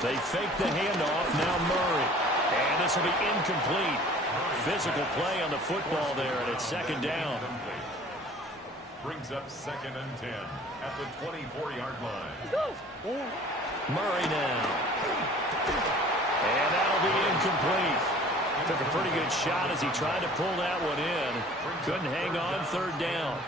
They fake the handoff. Now Murray. And this will be incomplete. Physical play on the football there, and it's second down. Brings up 2nd and 10 at the 24-yard line. Murray now. And that'll be incomplete. Took a pretty good shot as he tried to pull that one in. Couldn't hang on, third down.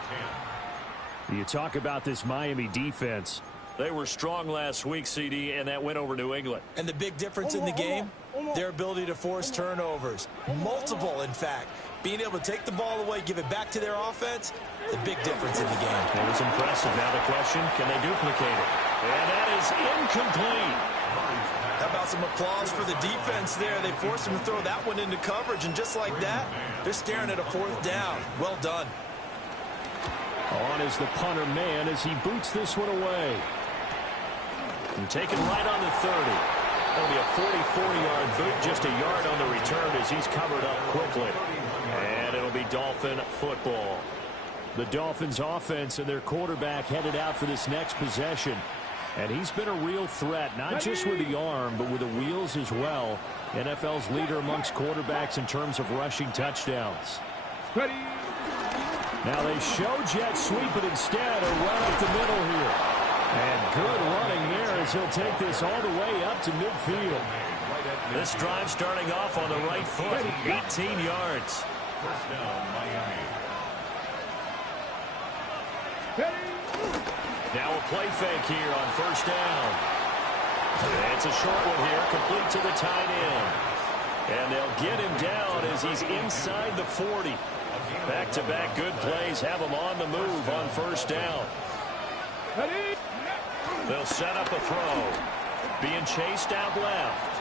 You talk about this Miami defense. They were strong last week, CD, and that went over New England. And the big difference in the game, their ability to force turnovers. Multiple, in fact. Being able to take the ball away, give it back to their offense, the big difference in the game. It was impressive. Now the question, can they duplicate it? And that is incomplete. How about some applause for the defense there? They forced him to throw that one into coverage, and just like that, they're staring at a 4th down. Well done. On is the punter man as he boots this one away. And taken right on the 30. That'll be a 44-yard boot, just a yard on the return as he's covered up quickly. And it'll be Dolphin football. The Dolphins offense and their quarterback headed out for this next possession. And he's been a real threat, not just with the arm, but with the wheels as well. NFL's leader amongst quarterbacks in terms of rushing touchdowns. Now they show jet sweep, but instead a run up the middle here. And good running there as he'll take this all the way up to midfield. This drive starting off on the right foot, 18 yards. First down, Miami. Now a play fake here on first down. It's a short one here, complete to the tight end. And they'll get him down as he's inside the 40. Back-to-back good plays have him on the move on first down. They'll set up a throw. Being chased out left.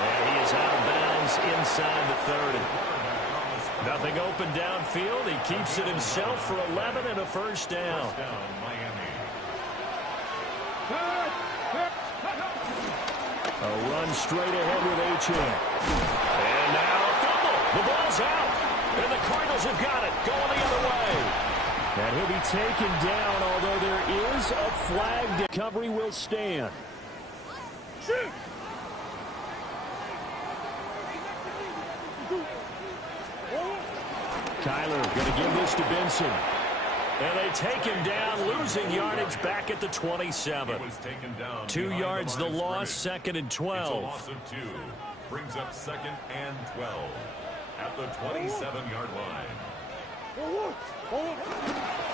And he is out of bounds inside the 30. Nothing open downfield. He keeps it himself for 11 and a first down. A run straight ahead with H.M. And now a fumble. The ball's out. And the Cardinals have got it. Going the other way. And he'll be taken down, although there is a flag. Recovery will stand. Shoot. Kyler going to give this to Benson. And they take him down, losing yardage back at the 27. 2 yards the loss, 2nd and 12. It's a loss of 2. Brings up 2nd and 12 at the 27-yard line.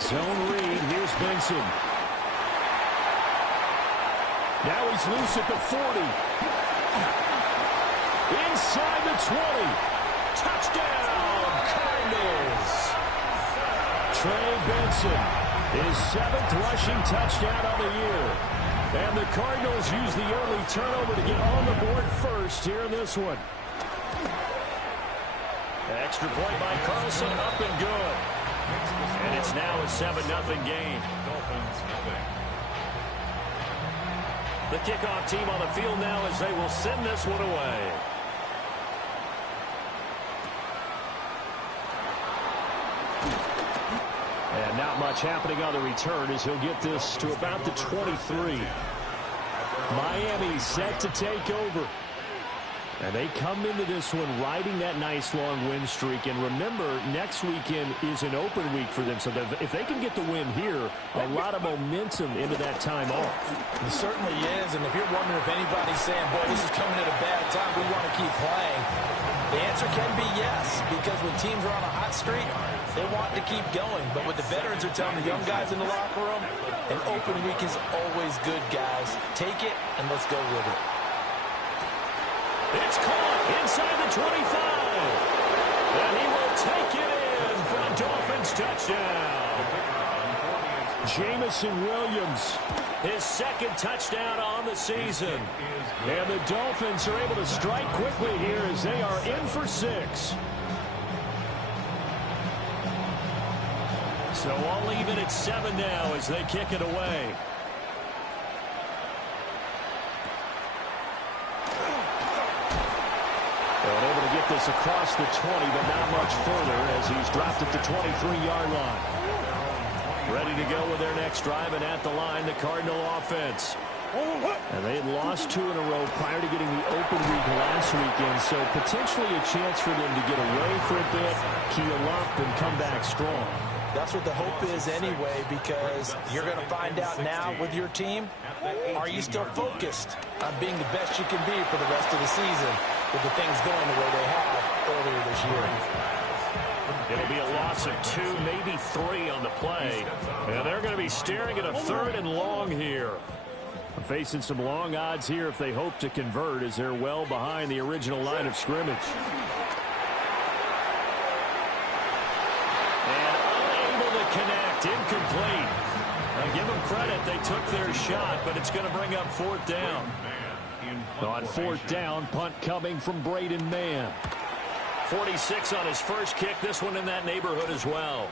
Zone read, here's Benson. Now he's loose at the 40. Inside the 20. Touchdown, Cardinals. Trey Benson, his 7th rushing touchdown of the year. And the Cardinals use the early turnover to get on the board first here in this one. Extra point by Carlson, up and good. And it's now a 7-0 game. Dolphins nothing. The kickoff team on the field now as they will send this one away. And not much happening on the return as he'll get this to about the 23. Miami set to take over. And they come into this one riding that nice long win streak. And remember, next weekend is an open week for them. So if they can get the win here, a lot of momentum into that time off. It certainly is. And if you're wondering if anybody's saying, boy, this is coming at a bad time, we want to keep playing, the answer can be yes. Because when teams are on a hot streak, they want to keep going. But what the veterans are telling the young guys in the locker room, an open week is always good, guys. Take it and let's go with it. It's caught inside the 25. And he will take it in for a Dolphins touchdown. Jamison Williams, his 2nd touchdown on the season. And the Dolphins are able to strike quickly here as they are in for 6. So all even at 7 now as they kick it away. And able to get this across the 20, but not much further as he's dropped at the 23-yard line. Ready to go with their next drive, and at the line, the Cardinal offense. And they had lost 2 in a row prior to getting the open week last weekend, so potentially a chance for them to get away for a bit, heal up, and come back strong. That's what the hope is anyway, because you're going to find out now with your team, are you still focused on being the best you can be for the rest of the season with the things going the way they have earlier this year? It'll be a loss of 2, maybe 3 on the play. And they're going to be staring at a 3rd and long here. Facing some long odds here if they hope to convert, as they're well behind the original line of scrimmage. And unable to connect, incomplete. Now give them credit, they took their shot, but it's going to bring up 4th down. On 4th down, punt coming from Braden Mann. 46 on his first kick, this one in that neighborhood as well.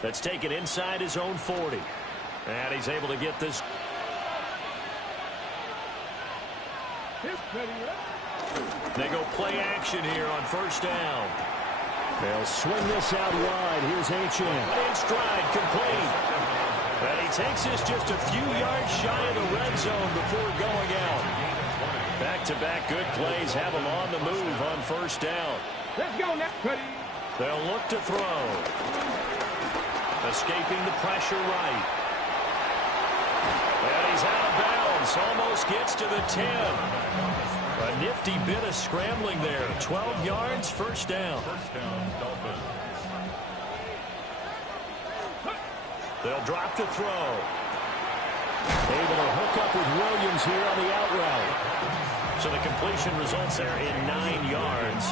That's taken inside his own 40. And he's able to get this. They go play action here on 1st down. They'll swing this out wide. Here's Achane. In stride, complete. And he takes this just a few yards shy of the red zone before going out. Back-to-back good plays have him on the move on 1st down. Let's go now. They'll look to throw. Escaping the pressure right. And he's out of bounds. Almost gets to the 10. A nifty bit of scrambling there. 12 yards, 1st down. Dolphins. They'll drop to throw. Able to hook up with Williams here on the out route. So the completion results there in 9 yards.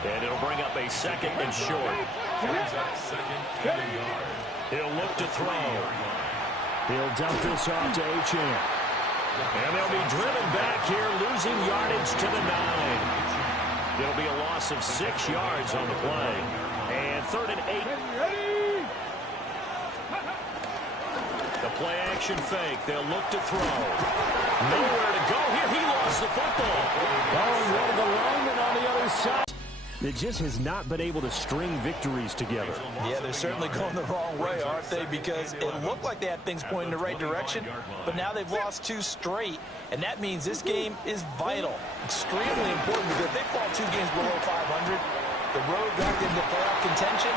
And it'll bring up a 2nd and short. Brings up 2nd and a yard. He'll look to throw. He'll dump this off to Achane. And they'll be driven back here, losing yardage to the 9. There'll be a loss of 6 yards on the play. And 3rd and 8. The play action fake. They'll look to throw. Nowhere to go here. He lost the football. Oh, and one of the linemen on the other side. It just has not been able to string victories together. Yeah, they're certainly going the wrong way, aren't they? Because it looked like they had things pointing in the right direction, but now they've lost 2 straight, and that means this game is vital, extremely important, because if they fall 2 games below 500, the road back into playoff contention,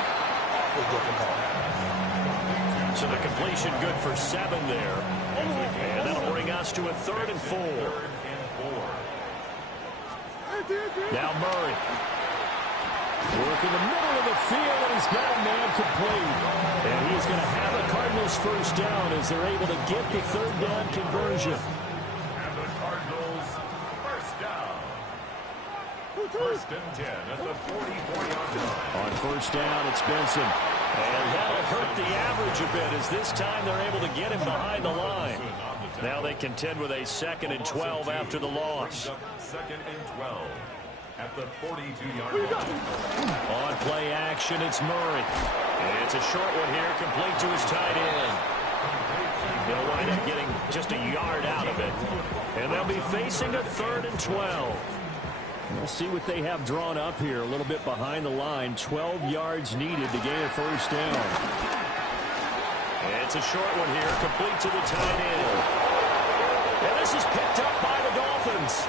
awfully difficult. So the completion good for 7 there, and that'll bring us to a 3rd and 4. Now Murray. Work in the middle of the field, and he's got a man complete. And he's going to have the Cardinals 1st down as they're able to get the 3rd down conversion. And the Cardinals 1st down. 1st and 10 at the 44-yard line. On 1st down, it's Benson. And that'll hurt the average a bit as this time they're able to get him behind the line. Now they contend with a 2nd and 12 after the loss. 2nd and 12. At the 42-yard line. On play action, it's Murray. And it's a short one here, complete to his tight end. They'll wind up getting just a yard out of it. And they'll be facing a 3rd and 12. We'll see what they have drawn up here, a little bit behind the line. 12 yards needed to gain a 1st down. And it's a short one here, complete to the tight end. And this is picked up by the Dolphins.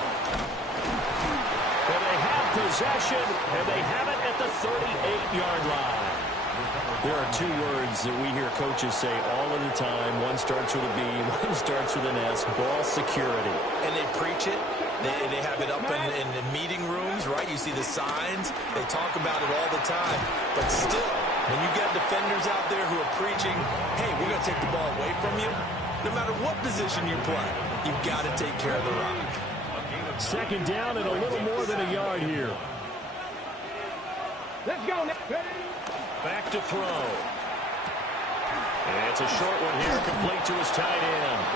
Possession, and they have it at the 38-yard line. There are 2 words that we hear coaches say all of the time. One starts with a B, one starts with an S, ball security. And they preach it. They have it up in the meeting rooms, right? You see the signs. They talk about it all the time. But still, when you get defenders out there who are preaching, hey, we're going to take the ball away from you, no matter what position you're playing, you've got to take care of the rock. 2nd down and a little more than a yard here. Let's go now. Back to throw. And it's a short one here, complete to his tight end.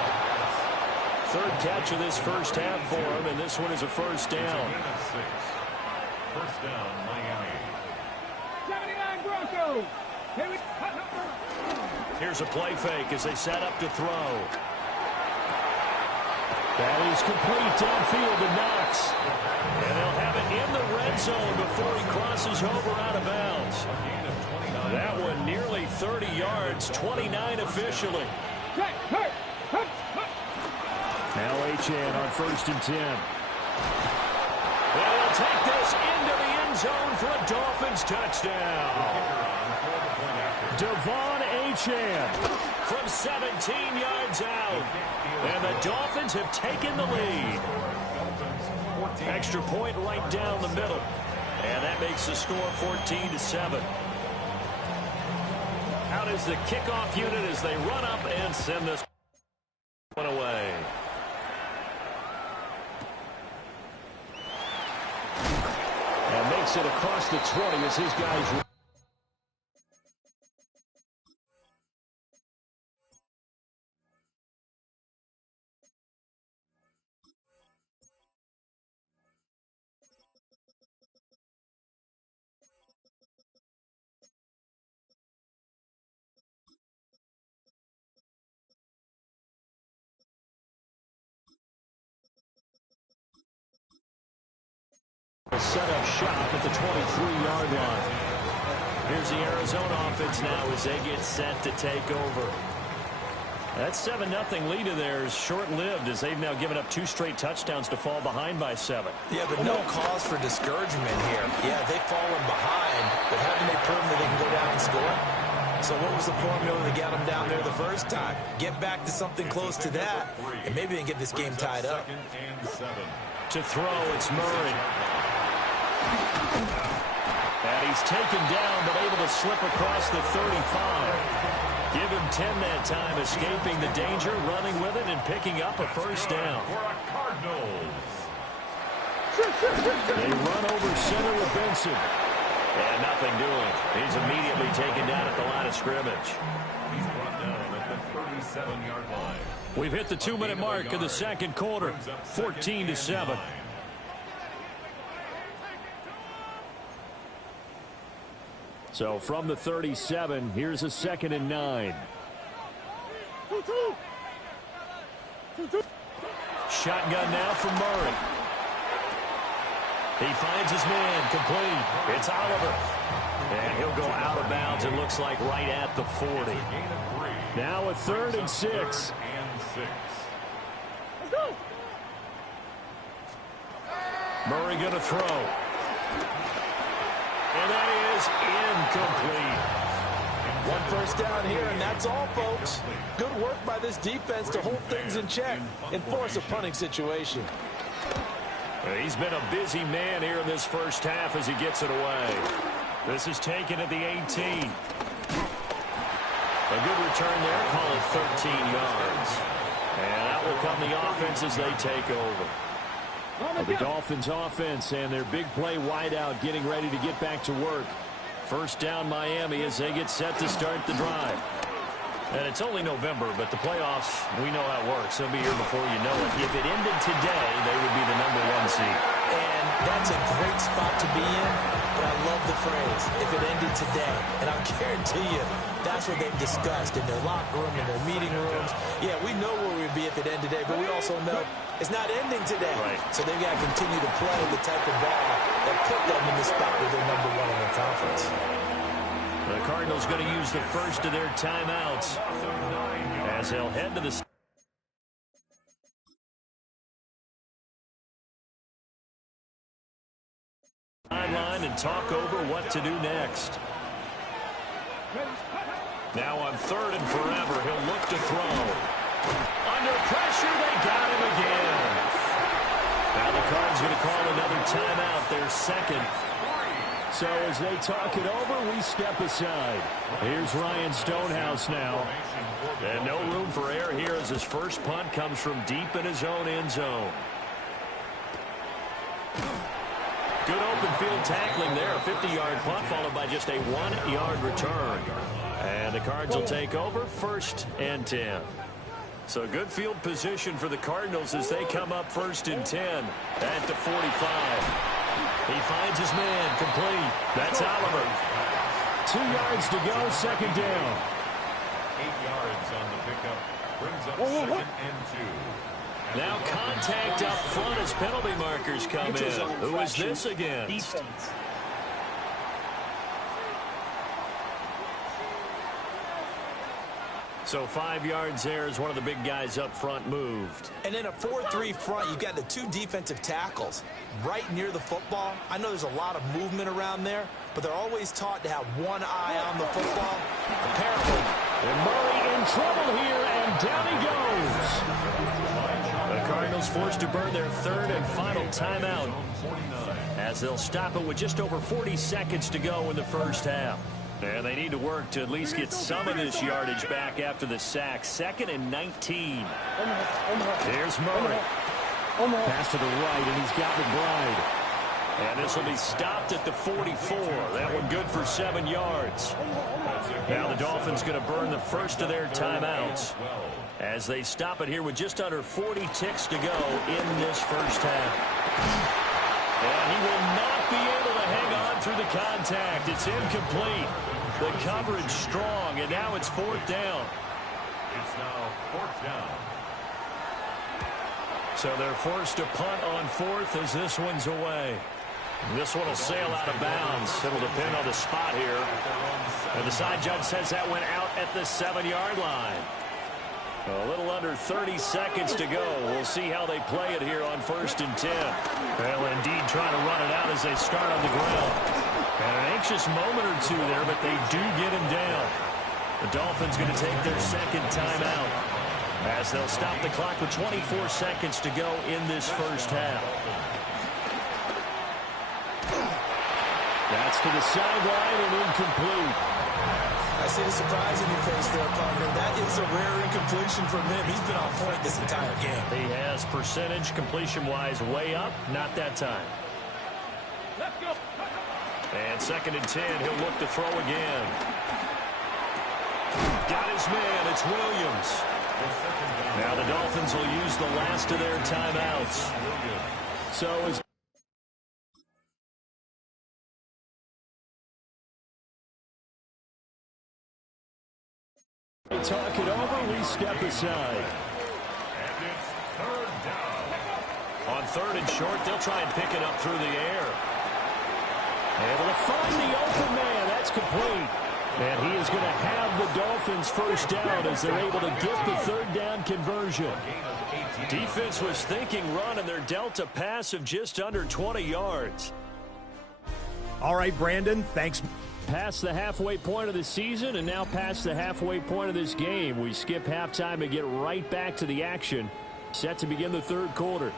3rd catch of this 1st half for him, and this one is a 1st down. 1st down, Miami. 79 Broncos. Here's a play fake as they set up to throw. That is complete downfield to Knox. And they'll have it in the red zone before he crosses over out of bounds. That one nearly 30 yards, 29 officially. Now Achane on 1st and 10. Well, they'll take this into the end zone for a Dolphins touchdown. Devon Achane from 17 yards out. And the Dolphins have taken the lead. Extra point right down the middle. And that makes the score 14-7. Out is the kickoff unit as they run up and send this one away. And makes it across the 20 as his guys... set up shop at the 23-yard line. Here's the Arizona offense now as they get set to take over. That 7-0 lead of theirs short-lived as they've now given up 2 straight touchdowns to fall behind by 7. Yeah, but no cause for discouragement here. Yeah, they've fallen behind, but haven't they proven that they can go down and score? So what was the formula that got them down there the first time? Get back to something close to that, and maybe they can get this game tied up. To throw, it's Murray. And he's taken down, but able to slip across the 35. Give him 10 that time, escaping the danger, running with it, and picking up a first down. They run over center with Benson. And nothing doing. He's immediately taken down at the line of scrimmage. He's brought down at the 37-yard line. We've hit the 2-minute mark of the second quarter, 14-7. So from the 37, here's a 2nd and 9. Shotgun now from Murray. He finds his man, complete. It's Oliver. And he'll go out of bounds, it looks like right at the 40. Now a 3rd and 6. Murray going to throw. And that is incomplete. 1 first down here, and that's all, folks. Good work by this defense to hold things in check and force a punting situation. He's been a busy man here in this first half as he gets it away. This is taken at the 18. A good return there, call it 13 yards. And out will come the offense as they take over. The Dolphins offense and their big play wideout getting ready to get back to work. First down Miami as they get set to start the drive. And it's only November, but the playoffs, we know how it works. They'll be here before you know it. If it ended today, they would be the #1 seed. And that's a great spot to be in, but I love the phrase, if it ended today. And I'll guarantee you, that's what they've discussed in their locker room, in their meeting rooms. Yeah, we know where we'd be if it ended today, but we also know it's not ending today. Right. So they've got to continue to play the type of ball that put them in the spot where they're #1 in the conference. The Cardinals going to use the first of their timeouts as they'll head to the sideline and talk over what to do next. Now on 3rd and forever, he'll look to throw. Under pressure, they got him again. Now the Cards going to call another timeout, their second. So as they talk it over, we step aside. Here's Ryan Stonehouse now. And no room for error here as his first punt comes from deep in his own end zone. Good open field tackling there. A 50-yard punt followed by just a 1-yard return. And the Cards will take over 1st and 10. So good field position for the Cardinals as they come up 1st and 10 at the 45. He finds his man, complete. That's Oliver. 2 yards to go, 2nd down. 8 yards on the pickup. Brings up 2nd and 2. Now contact up front as penalty markers come in. Who is this against? Defense. So 5 yards there as one of the big guys up front moved. And in a 4-3 front, you've got the 2 defensive tackles right near the football. I know there's a lot of movement around there, but they're always taught to have one eye on the football. Apparently. And Murray in trouble here, and down he goes. The Cardinals forced to burn their 3rd and final timeout as they'll stop it with just over 40 seconds to go in the first half. And they need to work to at least get some of this yardage back after the sack. 2nd and 19. Here's Murray. Pass to the right, and he's got McBride. And this will be stopped at the 44. That one good for 7 yards. Now the Dolphins going to burn the first of their timeouts as they stop it here with just under 40 ticks to go in this first half. And he will not be able to hang on through the contact. It's incomplete. The coverage strong, and now it's 4th down. It's now 4th down. So they're forced to punt on 4th as this one's away. This one will sail out of bounds. It'll depend on the spot here. And the side judge says that went out at the 7-yard line. A little under 30 seconds to go. We'll see how they play it here on 1st and 10. Well, indeed, trying to run it out as they start on the ground. And an anxious moment or two there, but they do get him down. The Dolphins going to take their 2nd timeout as they'll stop the clock with 24 seconds to go in this first half. That's to the sideline and incomplete. I see the surprise in your face there, partner. That is a rare incompletion from him. He's been on point this entire game. He has percentage completion-wise way up. Not that time. Let's go. And 2nd and 10. He'll look to throw again. Got his man. It's Williams. Now the Dolphins will use the last of their timeouts. So as we talk it over, we step aside. And it's 3rd down. On 3rd and short, they'll try and pick it up through the air. Able to find the open man. That's complete. And he is going to have the Dolphins first down as they're able to get the 3rd down conversion. Defense was thinking run, and they're dealt a pass of just under 20 yards. All right, Brandon, thanks. Past the halfway point of the season and now past the halfway point of this game. We skip halftime and get right back to the action. Set to begin the 3rd quarter.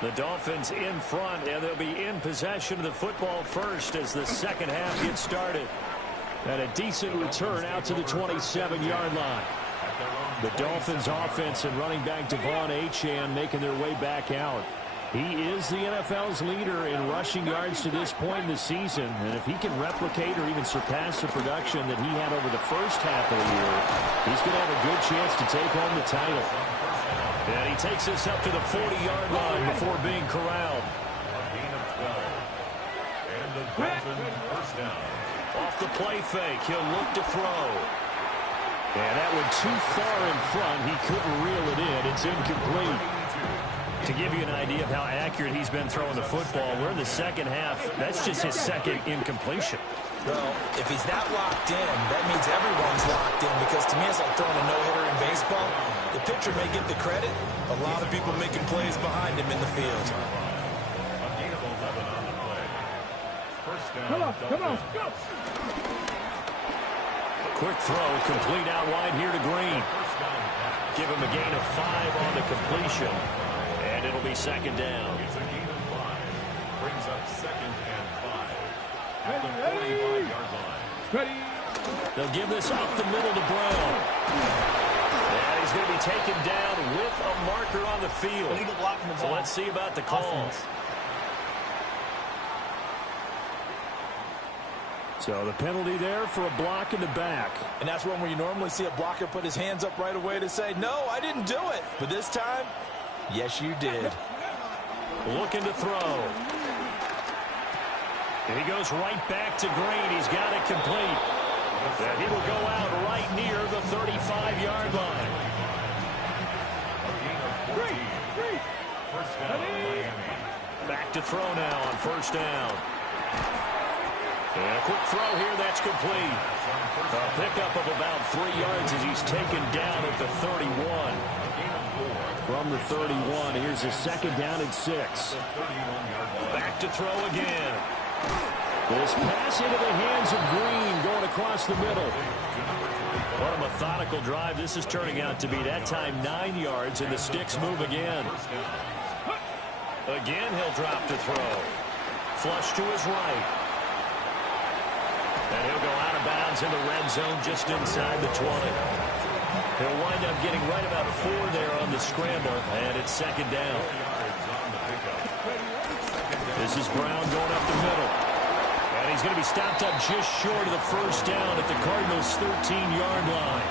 The Dolphins in front, and they'll be in possession of the football first as the 2nd half gets started. And a decent return out to the 27-yard line. The Dolphins offense and running back Devon Achane making their way back out. He is the NFL's leader in rushing yards to this point in the season. And if he can replicate or even surpass the production that he had over the first half of the year, he's going to have a good chance to take home the title. And he takes this up to the 40-yard line before being corralled. A gain of 12. And the Dolphins first down. Off the play fake, he'll look to throw. And that one too far in front. He couldn't reel it in. It's incomplete. To give you an idea of how accurate he's been throwing the football, we're in the 2nd half. That's just his 2nd incompletion. Well, if he's that locked in, that means everyone's locked in, because to me it's like throwing a no-hitter in baseball. The pitcher may get the credit. A lot of people making plays behind him in the field. A gain of 11 on the play. First down. Come on, go. Quick throw, complete out wide here to Green. First down pass. Give him a gain of 5 on the completion. And it'll be 2nd down. It's a gain of 5. Brings up 2nd and 5. At the 45-yard line. Ready. They'll give this up the middle to Brown. And he's going to be taken down with a marker on the field. Illegal blocking the ball. So let's see about the calls. So the penalty there for a block in the back. And that's one where you normally see a blocker put his hands up right away to say, no, I didn't do it. But this time, yes, you did. Looking to throw. And he goes right back to Green. He's got it complete. And he will go out right near the 35-yard line. A gain of 14. First down, Miami. Back to throw now on first down. And a quick throw here, that's complete. A pickup of about 3 yards as he's taken down at the 31. From the 31, here's a second down and 6. Back to throw again. This pass into the hands of Green going across the middle. What a methodical drive this is turning out to be. That time 9 yards, and the sticks move again. Again, he'll drop to throw. Flush to his right. And he'll go out of bounds in the red zone just inside the 20. He'll wind up getting right about 4 there on the scramble, and it's second down. This is Brown going up the middle. And he's going to be stopped up just short of the first down at the Cardinals' 13-yard line.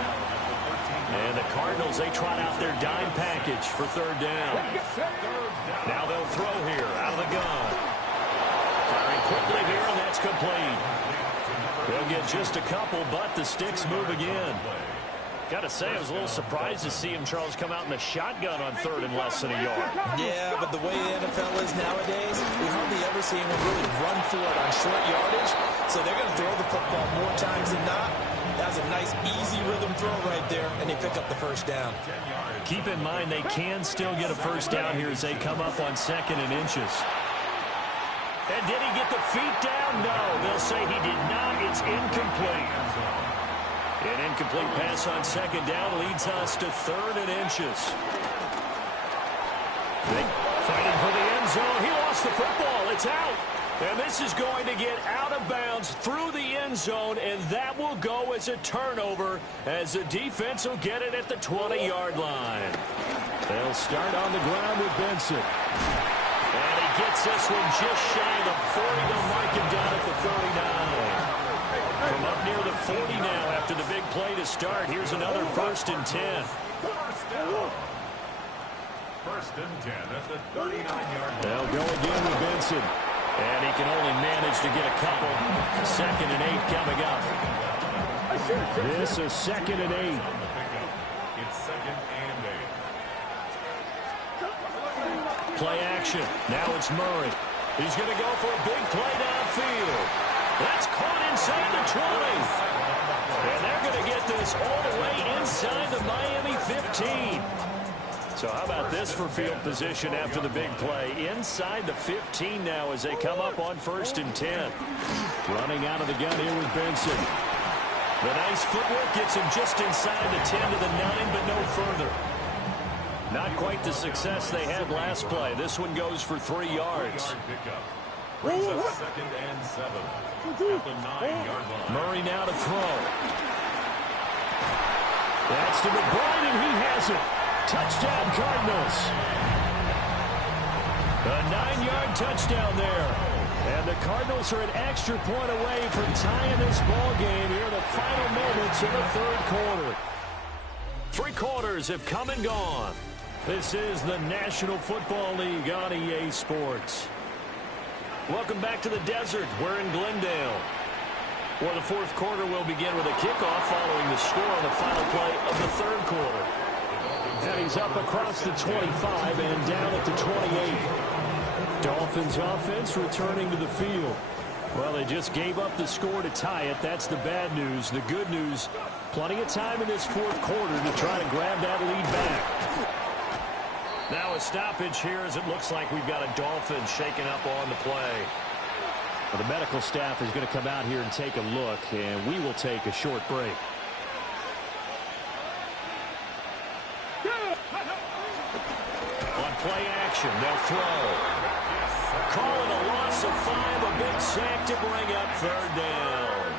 And the Cardinals, they trot out their dime package for third down. Now they'll throw here out of the gun. Firing quickly here, and that's complete. They'll get just a couple, but the sticks move again. Got to say, I was a little surprised to see him, Charles, come out in the shotgun on third and less than a yard. Yeah, but the way the NFL is nowadays, we hardly ever see anyone really run for it on short yardage. So they're going to throw the football more times than not. That was a nice, easy rhythm throw right there, and they pick up the first down. Keep in mind, they can still get a first down here as they come up on second and inches. And did he get the feet down? No, they'll say he did not. It's incomplete. An incomplete pass on second down leads us to third and inches. Fighting for the end zone. He lost the football. It's out. And this is going to get out of bounds through the end zone, and that will go as a turnover as the defense will get it at the 20-yard line. They'll start on the ground with Benson. And he gets this one just shy of the 40. They'll mark him down at the 39. From up near the 40 now after the big play to start. Here's another 1st and 10. First and 10 at the 39-yard line. They'll go again with Benson. And he can only manage to get a couple. 2nd and 8 coming up. This is 2nd and 8. It's 2nd and 8. Play action. Now it's Murray. He's going to go for a big play downfield. That's caught inside the 20. And they're going to get this all the way inside the Miami 15. So how about this for field position after the big play? Inside the 15 now as they come up on 1st and 10. Running out of the gun here with Benson. The nice footwork gets him just inside the 10 to the 9, but no further. Not quite the success they had last play. This one goes for 3 yards. Brings up 2nd and 7 at the 9-yard line. Murray now to throw. That's to McBride, and he has it. Touchdown, Cardinals. A 9-yard touchdown there. And the Cardinals are an extra point away from tying this ball game here in the final moments of the third quarter. 3 quarters have come and gone. This is the National Football League on EA Sports. Welcome back to the desert. We're in Glendale. Well, the fourth quarter will begin with a kickoff following the score on the final play of the third quarter. And he's up across the 25 and down at the 28. Dolphins offense returning to the field. Well, they just gave up the score to tie it. That's the bad news. The good news, plenty of time in this fourth quarter to try to grab that lead back. Now a stoppage here as it looks like we've got a Dolphin shaking up on the play. Well, the medical staff is going to come out here and take a look, and we will take a short break. On play action, they'll throw. Calling a loss of 5, a big sack to bring up third down.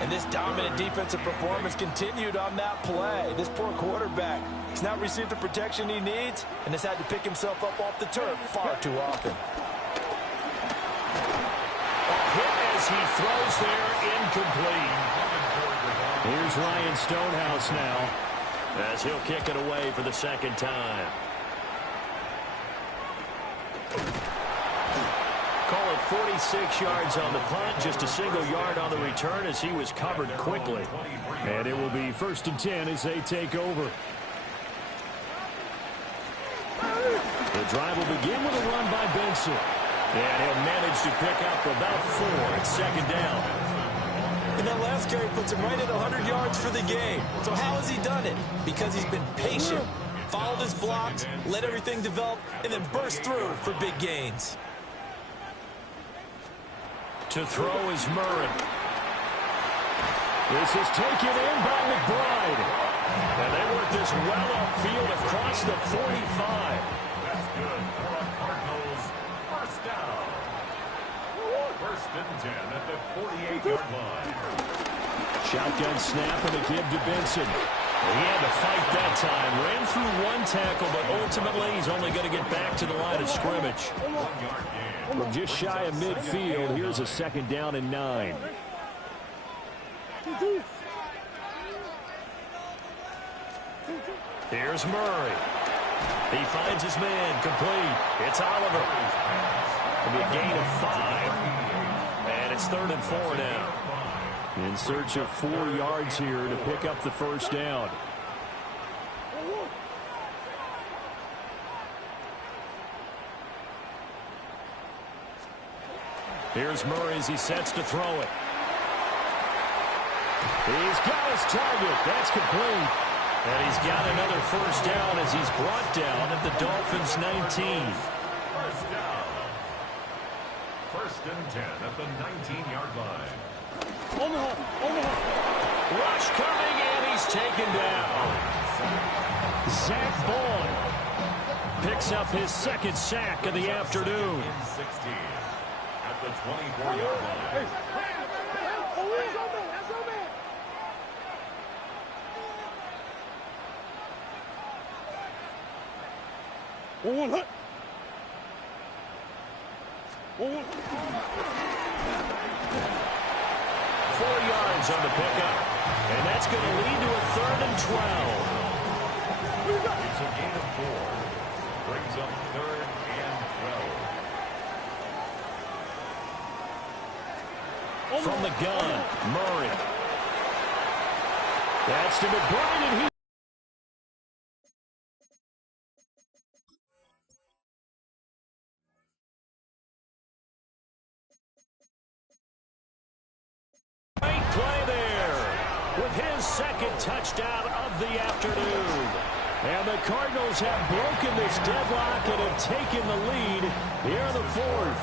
And this dominant defensive performance continued on that play. This poor quarterback, he's not received the protection he needs and has had to pick himself up off the turf far too often. A hit as he throws there, incomplete. Here's Ryan Stonehouse now as he'll kick it away for the second time. Call it 46 yards on the punt, just a single yard on the return as he was covered quickly. And it will be 1st and 10 as they take over. The drive will begin with a run by Benson. And he'll manage to pick up about 4 at second down. And that last carry puts him right at 100 yards for the game. So how has he done it? Because he's been patient, followed his blocks, let everything develop, and then burst through for big gains. To throw is Murray. This is taken in by McBride. And they work this well upfield across the 45. That's good for a Cardinals first down. First and 10 at the 48-yard line. Shotgun snap and a give to Benson. He had to fight that time. Ran through one tackle, but ultimately he's only going to get back to the line of scrimmage. 1-yard gain. From just shy of midfield, here's a second down and 9. Here's Murray. He finds his man complete. It's Oliver. It'll be a gain of 5. And it's 3rd and 4 now. In search of 4 yards here to pick up the first down. Here's Murray as he sets to throw it. He's got his target. That's complete. And he's got another first down as he's brought down at the Dolphins 19. First down. First and 10 at the 19-yard line. Rush coming, and he's taken down. Zach Boyd picks up his second sack of the afternoon. In 16 at the 24-yard line. One. 4 yards on the pickup. And that's going to lead to a 3rd and 12. It's a gain of 4. Brings up 3rd and 12. From the gun, Murray. That's to McBride, and he... Great play there with his second touchdown of the afternoon. And the Cardinals have broken this deadlock and have taken the lead here in the 4th.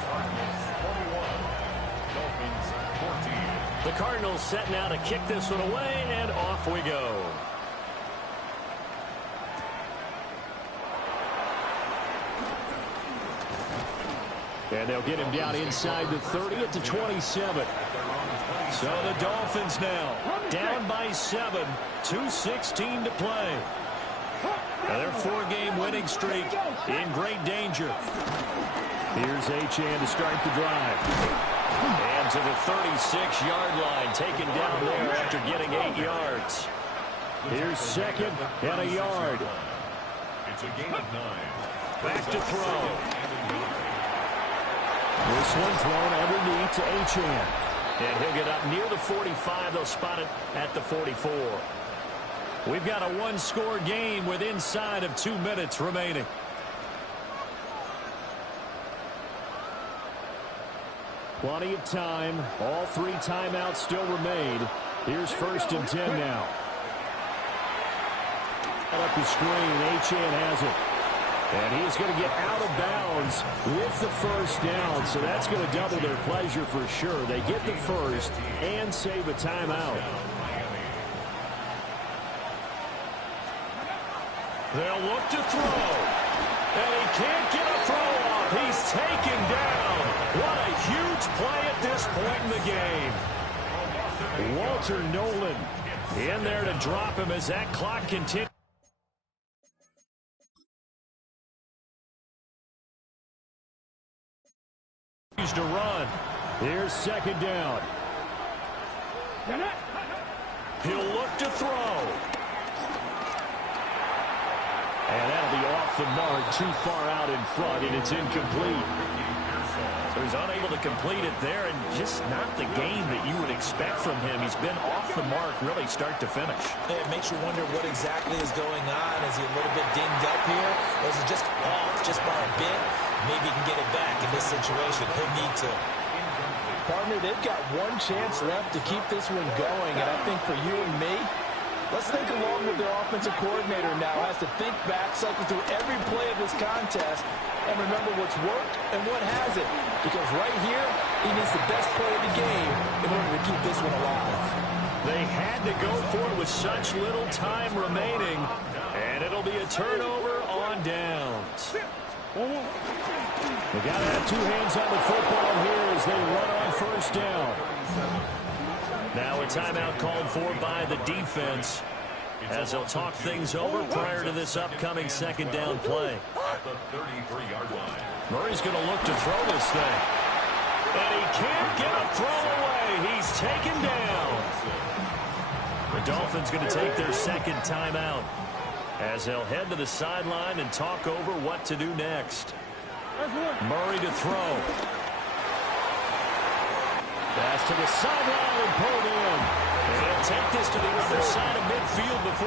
The Cardinals setting out to kick this one away, and off we go. And they'll get him down inside the 30 at the 27. So the Dolphins now down by 7, 2:16 to play. Now their 4-game winning streak in great danger. Here's Achane to start the drive. And to the 36-yard line, taken down there after getting 8 yards. Here's 2nd and a yard. It's a gain of 9. Back to throw. This one thrown underneath to Achane. And he'll get up near the 45. They'll spot it at the 44. We've got a 1-score game with inside of 2 minutes remaining. Plenty of time. All 3 timeouts still remain. Here's 1st and 10 now. Up the screen. Achane has it. And he's going to get out of bounds with the first down. So that's going to double their pleasure for sure. They get the first and save a timeout. They'll look to throw. And he can't get a throw off. He's taken down. What a huge play at this point in the game. Walter Nolan in there to drop him as that clock continues. To run. Here's 2nd down. He'll look to throw. And that'll be off the mark, too far out in front, and it's incomplete. So he's unable to complete it there, and just not the game that you would expect from him. He's been off the mark really start to finish. It makes you wonder what exactly is going on. Is he a little bit dinged up here? Or is it just off just by a bit? maybe he can get it back in this situation. He'll need to. Partner, they've got one chance left to keep this one going, and I think for you and me, let's think along with their offensive coordinator now. Has to think back, cycle through every play of this contest, and remember what's worked and what hasn't. Because right here, he needs the best play of the game in order to keep this one alive. They had to go for it with such little time remaining, and it'll be a turnover on downs. They got to have two hands on the football here as they run on first down. Now a timeout called for by the defense as they'll talk things over prior to this upcoming second down play. Murray's going to look to throw this thing. And he can't get a throw away. He's taken down. The Dolphins going to take their second timeout as they'll head to the sideline and talk over what to do next. Murray to throw. Pass to the sideline and pulled in. And he'll take this to the other side of midfield before